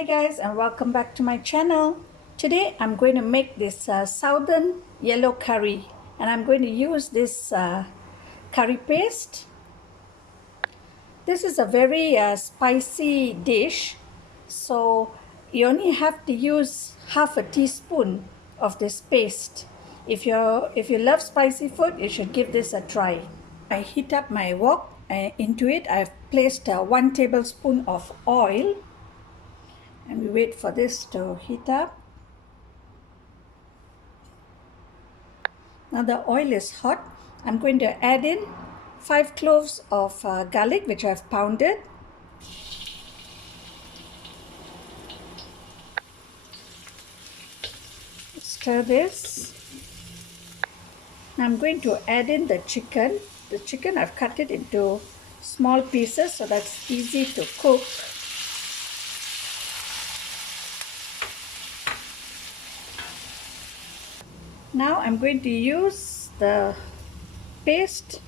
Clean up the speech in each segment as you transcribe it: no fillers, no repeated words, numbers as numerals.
Hi guys, and welcome back to my channel. Today I'm going to make this southern yellow curry, and I'm going to use this curry paste. This is a very spicy dish, so you only have to use half a teaspoon of this paste. If you love spicy food, you should give this a try. I heat up my wok. Into it I've placed 1 tablespoon of oil, and we wait for this to heat up. Now the oil is hot. I'm going to add in 5 cloves of garlic, which I've pounded. Stir this. Now I'm going to add in the chicken. The chicken, I've cut it into small pieces so that's easy to cook. Now I'm going to use the paste.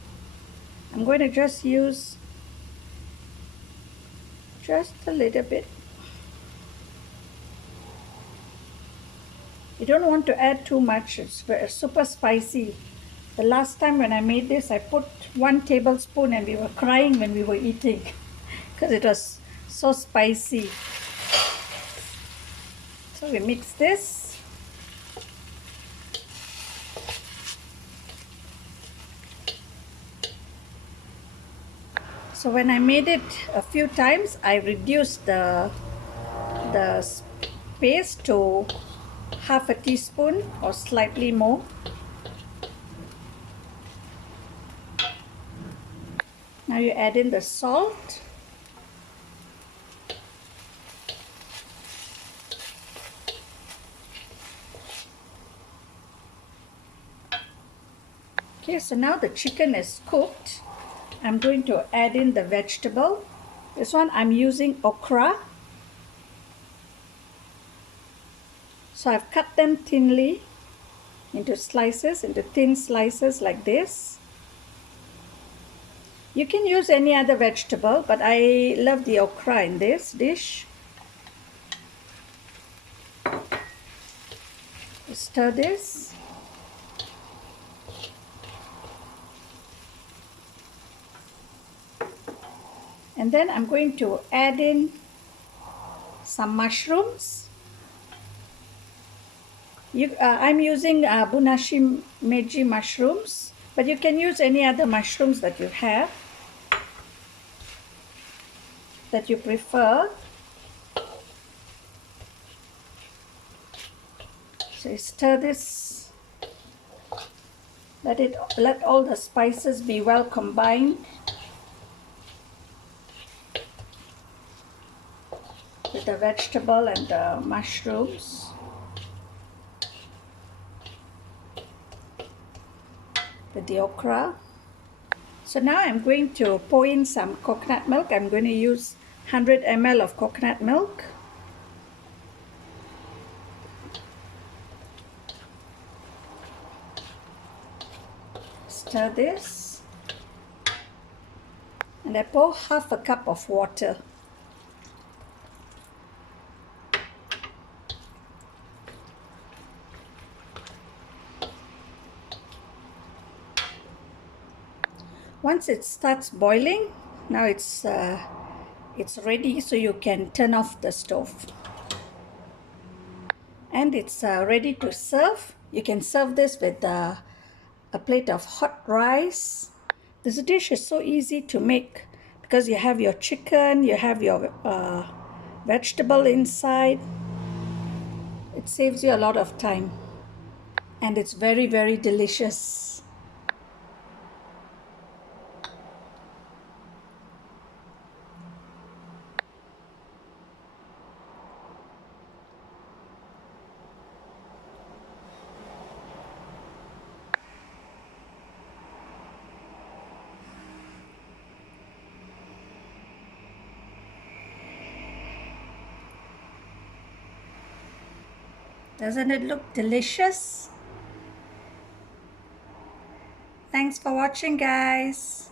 I'm going to just use just a little bit. You don't want to add too much. It's super spicy. The last time when I made this, I put 1 tablespoon and we were crying when we were eating because it was so spicy. So we mix this. So when I made it a few times, I reduced the paste to half a teaspoon or slightly more. Now you add in the salt. Okay, so now the chicken is cooked. I'm going to add in the vegetable. This one I'm using okra. So I've cut them thinly into slices, into thin slices like this. You can use any other vegetable, but I love the okra in this dish. Stir this. And then I'm going to add in some mushrooms. I'm using bunashi meiji mushrooms, but you can use any other mushrooms that you have, that you prefer. So you stir this. Let all the spices be well combined with the vegetable and the mushrooms. With the okra. So now I'm going to pour in some coconut milk. I'm going to use 100 ml of coconut milk. Stir this. And I pour half a cup of water. Once it starts boiling, now it's ready, so you can turn off the stove. And it's ready to serve. You can serve this with a plate of hot rice. This dish is so easy to make because you have your chicken, you have your vegetable inside. It saves you a lot of time, and it's very, very delicious. Doesn't it look delicious? Thanks for watching, guys.